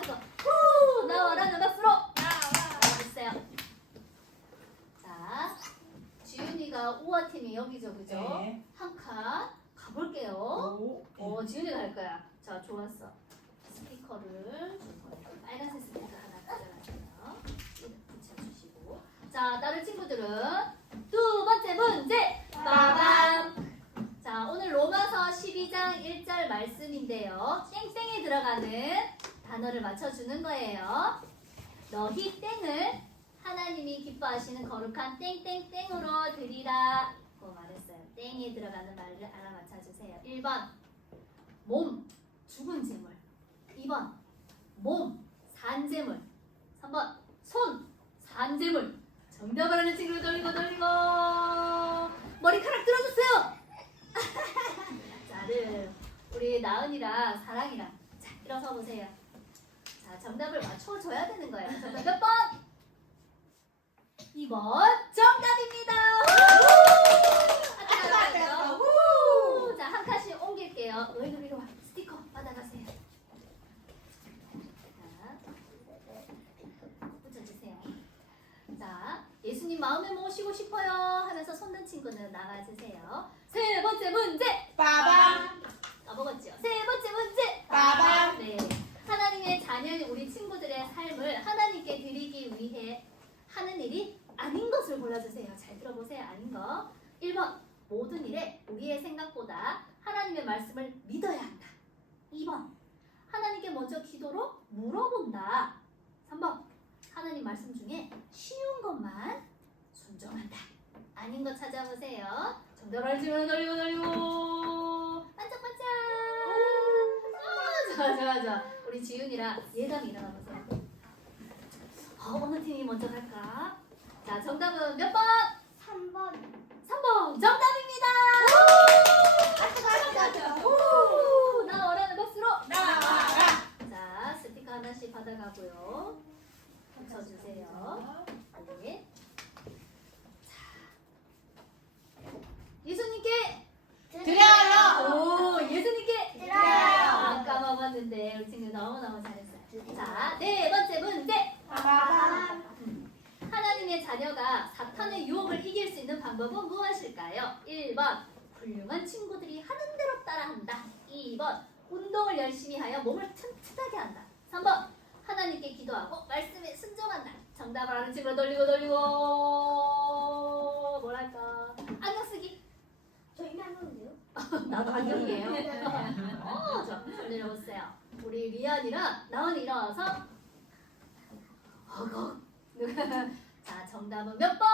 뜨거. 후, 나와라 박수로. 잘했어요. 자, 지윤이가 우아팀이 여기죠, 그죠? 네. 한 칸 가볼게요. 지윤이가 할 거야. 자, 좋았어. 스피커를 줄 거예요. 빨간색 스피커 하나 가져가세요. 붙여주시고. 자, 다른 친구들은 두 번째 문제. 빠밤. 자, 오늘 로마서 12장 1절 말씀인데요. 땡땡에 들어가는 단어를 맞춰주는 거예요. 너희 땡을 하나님이 기뻐하시는 거룩한 땡땡땡으로 드리라 고 말했어요. 땡에 들어가는 말을 알아맞혀주세요. 1번 몸, 죽은 재물. 2번 몸, 산 재물. 3번 손, 산 재물. 정답을 하는 친구를 돌리고 머리카락 들어주세요. 자, 우리 나은이랑 사랑이랑. 자, 일어서 보세요. 자, 정답을 맞춰줘야 되는 거예요. 정답 몇 번? 2번 정답입니다. 우! 자, 한 칸씩 옮길게요. 너희들 이리 와. 스티커 받아가세요. 자, 붙여주세요. 자, 예수님 마음에 모시고 싶어요 하면서 손든 친구는 나가주세요. 세 번째 문제. 빠밤. 까먹었죠? 세 번째 문제. 빠밤. 네. 하나님의 자녀인 우리 친구들의 삶을 하나님께 드리기 위해 하는 일이 아닌 것을 골라주세요. 잘 들어보세요. 아닌 거. 1번. 모든 일에 우리의 생각보다 하나님의 말씀을 믿어야 한다. 2번. 하나님께 먼저 기도로 물어본다. 3번. 하나님 말씀 중에 쉬운 것만 순종한다. 아닌 거 찾아보세요. 정답을 알지만 돌리고 반짝반짝. 좋아. 우리 지윤이랑 예담이 일어나보세요. 어느 팀이 먼저 갈까? 자, 정답은 몇 번? 3번. 3번 정답입니다. 우! 나오라는 박수로. 나와라. 자, 스티커 하나씩 받아가고요. 붙여주세요. 네. 예수님께 드려요. 오, 예수님께 드려요. 아까 먹었는데 우리 친구 너무너무 잘했어요. 자, 네 번째 문제. 빠밤. 하나님의 자녀가 사탄의 유혹을 이길 수 있는 방법은 무엇일까요? 1번 훌륭한 친구들이 하는 대로 따라한다. 2번 운동을 열심히 하여 몸을 튼튼하게 한다. 3번 하나님께 기도하고 말씀에 순종한다. 정답을 아는 친구를 돌리고 뭐랄까 안경 쓰기. 저 이미 안 먹는데요? 나도 안경이에요. 자, 손 내려보세요. 우리 리안이랑 나은이 일어나서 자, 정답은 몇 번?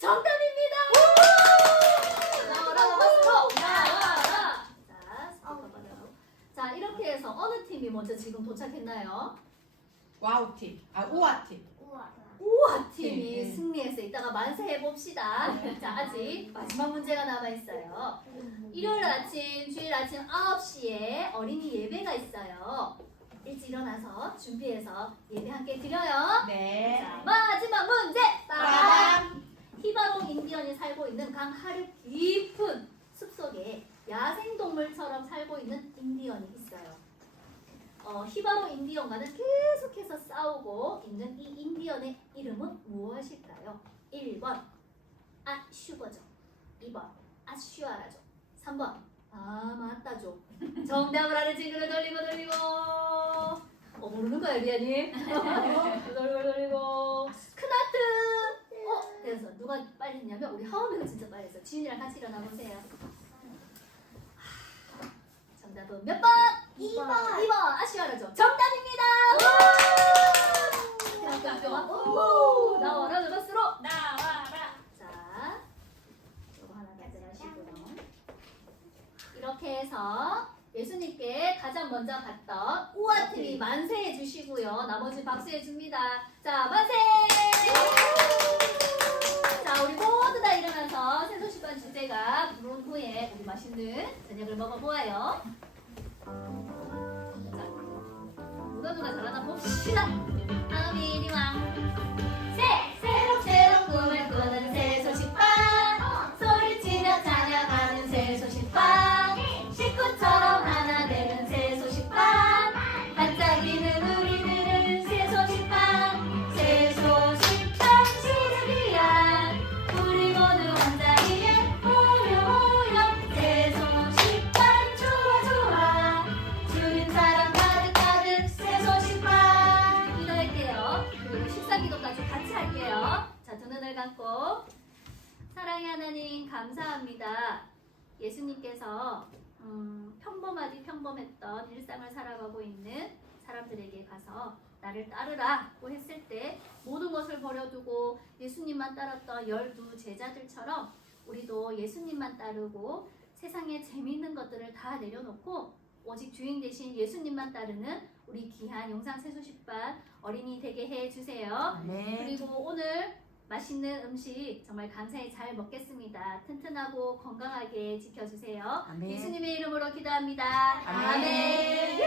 정답입니다. 나와라 박수로. 나와라. 자, 스티커 받아요. 자, 이렇게 해서 어느 팀이 먼저 지금 도착했나요? 와우 팀. 우아 팀. 우와 네, 팀이 네. 승리해서 이따가 만세해 봅시다. 자, 아직 마지막 문제가 남아 있어요. 일요일 아침, 주일 아침 9시에 어린이 예배가 있어요. 일찍 일어나서 준비해서 예배 함께 드려요. 네. 자, 마지막 문제. 빠밤. 히바로 인디언이 살고 있는 강하류 깊은 숲속에 야생동물처럼 살고 있는 인디언이 있어요. 히바로 인디언과는 계속해서 싸우고 있는 이 인디언의 이름은 무엇일까요? 1번 아슈거죠. 2번 아슈아라죠. 3번 맞다죠. 정답을 아는 친구를 돌리고 모르는 거야 리안이. 돌리고 크나트. 그래서 누가 빨리 했냐면 우리 하원이가 진짜 빨리 했어. 지윤이랑 같이 일어나 보세요. 정답은 몇 번? 2번. 2번 아쉬워라죠. 정답입니다. 나와라 박수로. 나와라. 자, 이거 하나 가져가시고요. 이렇게 해서 예수님께 가장 먼저 갔던 우아 팀이 만세해 주시고요. 나머지 박수해 줍니다. 자, 만세! 자, 우리 모두 다 일어나서 새소식반 주제가 부른 후에 우리 맛있는 저녁을 먹어보아요. 자, 누가 잘하나 봅시다. 아미리왕 새록새록 꿈을 꾸는 새소식반 소리치며 찬양하는 새소식반 식구처럼 하나 되는 새소식반 반짝이는 우리들은 새소식반 새소식반 시를 위한 우리 모두 반짝이는 모여 새소식반 좋아 주님 사랑 가득 새소식반 기도할게요. 그리고 식사기도까지 같이 할게요. 자, 두 눈을 감고 사랑의 하나님 감사합니다. 예수님께서 평범하디 평범했던 일상을 살아가고 있는 사람들에게 가서 나를 따르라고 했을 때 모든 것을 버려두고 예수님만 따랐던 12 제자들처럼 우리도 예수님만 따르고 세상에 재미있는 것들을 다 내려놓고 오직 주인 대신 예수님만 따르는 우리 귀한 용산 새소식반 어린이 되게 해주세요. 네. 그리고 오늘 맛있는 음식 정말 감사히 잘 먹겠습니다. 튼튼하고 건강하게 지켜주세요. 아멘. 예수님의 이름으로 기도합니다. 아멘.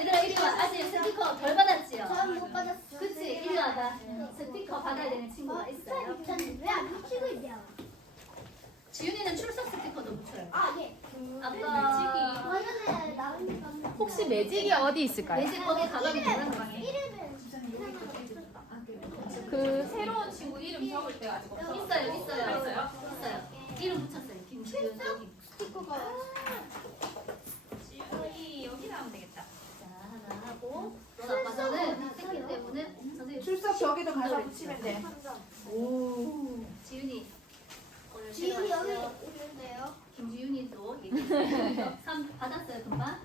얘들아 이리 와. 아직 스티커 덜 받았지요? 저는 못 받았어요. 그치? 이리 와봐. 스티커 받아야 되는 친구가 있어요. 왜안 붙이고 있냐? 지윤이는 출석 스티커도 붙여요. 아, 예. 아까 화면에 나오니까. 혹시 매직이 어디 있을까요? 매직 거기 가방에 들어간 방에 이름은 그 새로운 친구 이름 적을 때가 아직 없어. 있어요. 있어요? 있어요. 이름 붙였어요. 김지윤 여기. 스티커가. 지윤이 여기 나오면 되겠다. 자 하나 하고 넌 아빠 전은 생기 때문에 선생님 출석 저기도 가서 붙이면 돼. 오. 지윤이 오늘 지금 여기 들어왔어요. 있는데요. 김지윤이도 얘기했어요. 3 받았어요 금방?